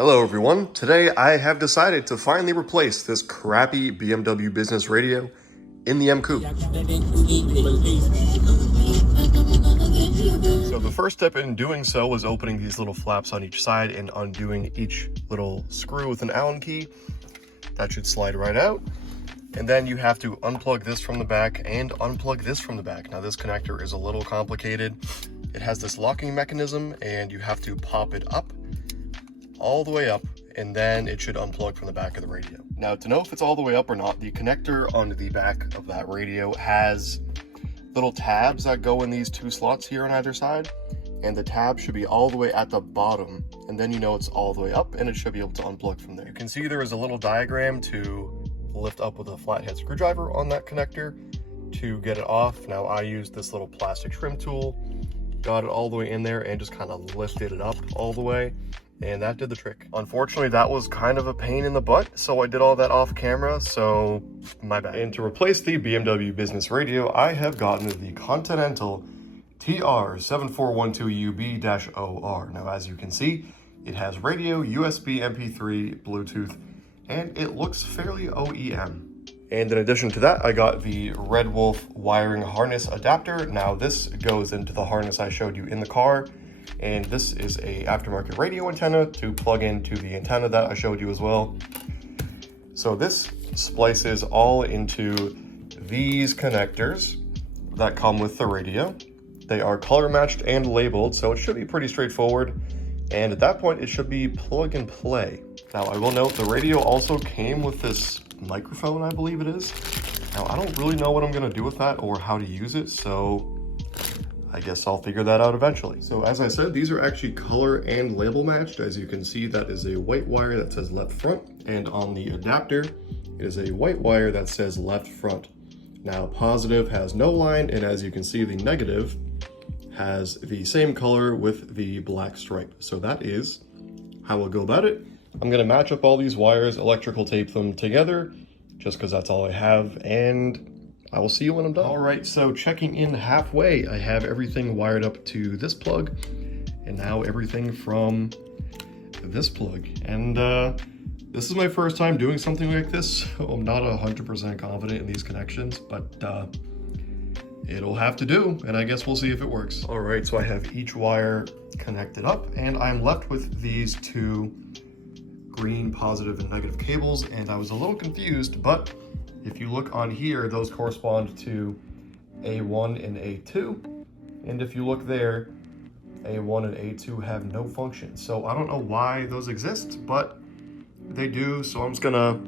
Hello everyone, today I have decided to finally replace this crappy BMW business radio in the M Coupe. So the first step in doing so was opening these little flaps on each side and undoing each little screw with an Allen key. That should slide right out. And then you have to unplug this from the back and unplug this from the back. Now this connector is a little complicated. It has this locking mechanism and you have to pop it up all the way up, and then it should unplug from the back of the radio. Now, to know if it's all the way up or not, the connector on the back of that radio has little tabs that go in these two slots here on either side, and the tab should be all the way at the bottom, and then you know it's all the way up, and it should be able to unplug from there. You can see there is a little diagram to lift up with a flathead screwdriver on that connector to get it off. Now, I used this little plastic trim tool, got it all the way in there, and just kind of lifted it up all the way. And that did the trick. Unfortunately, that was kind of a pain in the butt, so I did all that off camera, so my bad. And to replace the BMW business radio, I have gotten the Continental TR7412UB-OR. Now, as you can see, it has radio, USB, MP3, Bluetooth, and it looks fairly OEM. And in addition to that, I got the Red Wolf wiring harness adapter. Now, this goes into the harness I showed you in the car. And this is a aftermarket radio antenna to plug into the antenna that I showed you as well. So this splices all into these connectors that come with the radio. They are color matched and labeled, so it should be pretty straightforward. And at that point, it should be plug and play. Now, I will note the radio also came with this microphone, I believe it is. Now, I don't really know what I'm gonna do with that or how to use it, so I guess I'll figure that out eventually. So as I said, these are actually color and label matched. As you can see, that is a white wire that says left front, and on the adapter, it is a white wire that says left front. Now, positive has no line, and as you can see, the negative has the same color with the black stripe. So that is how we'll go about it. I'm gonna match up all these wires, electrical tape them together, just because that's all I have, and I will see you when I'm done. All right, so checking in halfway, I have everything wired up to this plug, and now everything from this plug. And this is my first time doing something like this, so I'm not 100% confident in these connections, but it'll have to do, and I guess we'll see if it works. All right, so I have each wire connected up, and I'm left with these two green positive and negative cables, and I was a little confused, but if you look on here, those correspond to A1 and A2. And if you look there, A1 and A2 have no function. So I don't know why those exist, but they do. So I'm just gonna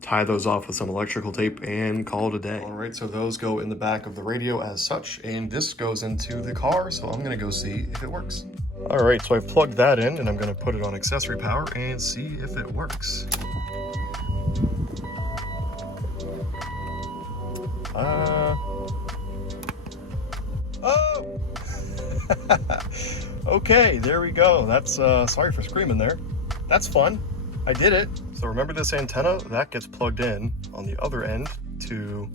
tie those off with some electrical tape and call it a day. All right, so those go in the back of the radio as such, and this goes into the car. So I'm gonna go see if it works. All right, so I've plugged that in and I'm gonna put it on accessory power and see if it works. Oh! Okay, there we go. That's, sorry for screaming there. That's fun. I did it. So remember this antenna? That gets plugged in on the other end to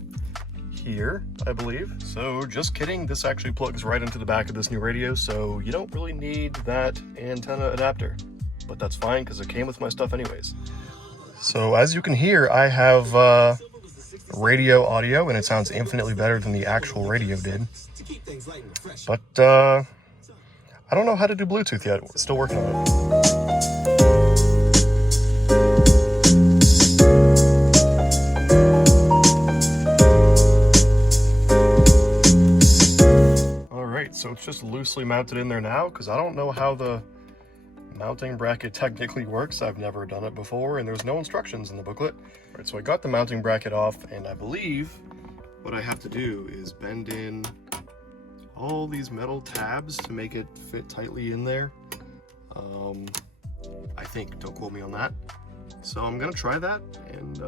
here, I believe. So just kidding, this actually plugs right into the back of this new radio, so you don't really need that antenna adapter. But that's fine, because it came with my stuff anyways. So as you can hear, I have, radio audio, and it sounds infinitely better than the actual radio did. But I don't know how to do Bluetooth yet. Still working on it. All right, so it's just loosely mounted in there now, because I don't know how the mounting bracket technically works. I've never done it before, and there's no instructions in the booklet. All right, so I got the mounting bracket off, and I believe what I have to do is bend in all these metal tabs to make it fit tightly in there. I think, don't quote me on that. So I'm gonna try that and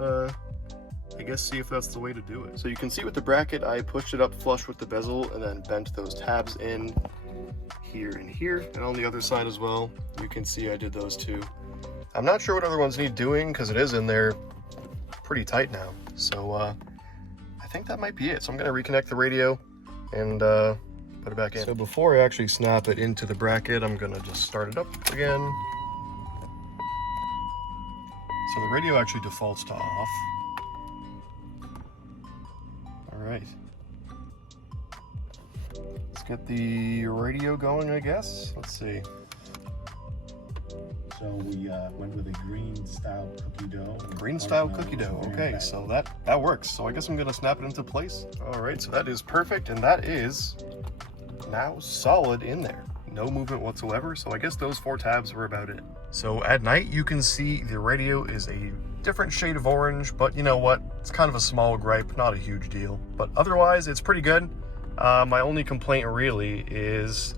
I guess see if that's the way to do it. So you can see with the bracket, I pushed it up flush with the bezel and then bent those tabs in here and here, and on the other side as well. You can see I did those too. I'm not sure what other ones need doing because it is in there pretty tight now. So I think that might be it. So I'm gonna reconnect the radio and put it back in. So before I actually snap it into the bracket, I'm gonna just start it up again. So the radio actually defaults to off. All right. Let's get the radio going, I guess. Let's see. So we went with a green style cookie dough. Green style cookie dough, okay, so that works. So I guess I'm gonna snap it into place. All right, so that is perfect, and that is now solid in there. No movement whatsoever, so I guess those 4 tabs were about it. So at night, you can see the radio is a different shade of orange, but you know what? It's kind of a small gripe, not a huge deal. But otherwise, it's pretty good. My only complaint really is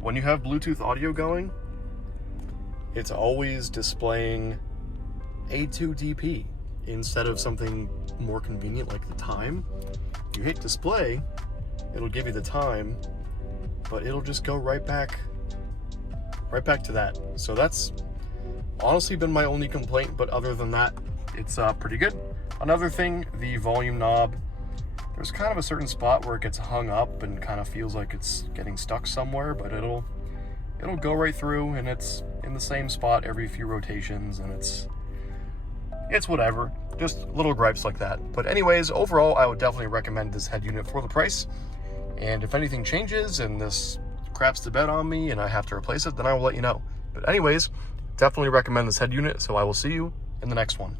when you have Bluetooth audio going, it's always displaying A2DP instead of something more convenient like the time. You hit display, it'll give you the time, but it'll just go right back to that. So that's honestly been my only complaint, but other than that, it's pretty good. Another thing, the volume knob, there's kind of a certain spot where it gets hung up and kind of feels like it's getting stuck somewhere, but it'll go right through, and it's in the same spot every few rotations, and it's whatever. Just little gripes like that. But anyways, overall, I would definitely recommend this head unit for the price. And if anything changes and this craps the bed on me and I have to replace it, then I will let you know. But anyways, definitely recommend this head unit, so I will see you in the next one.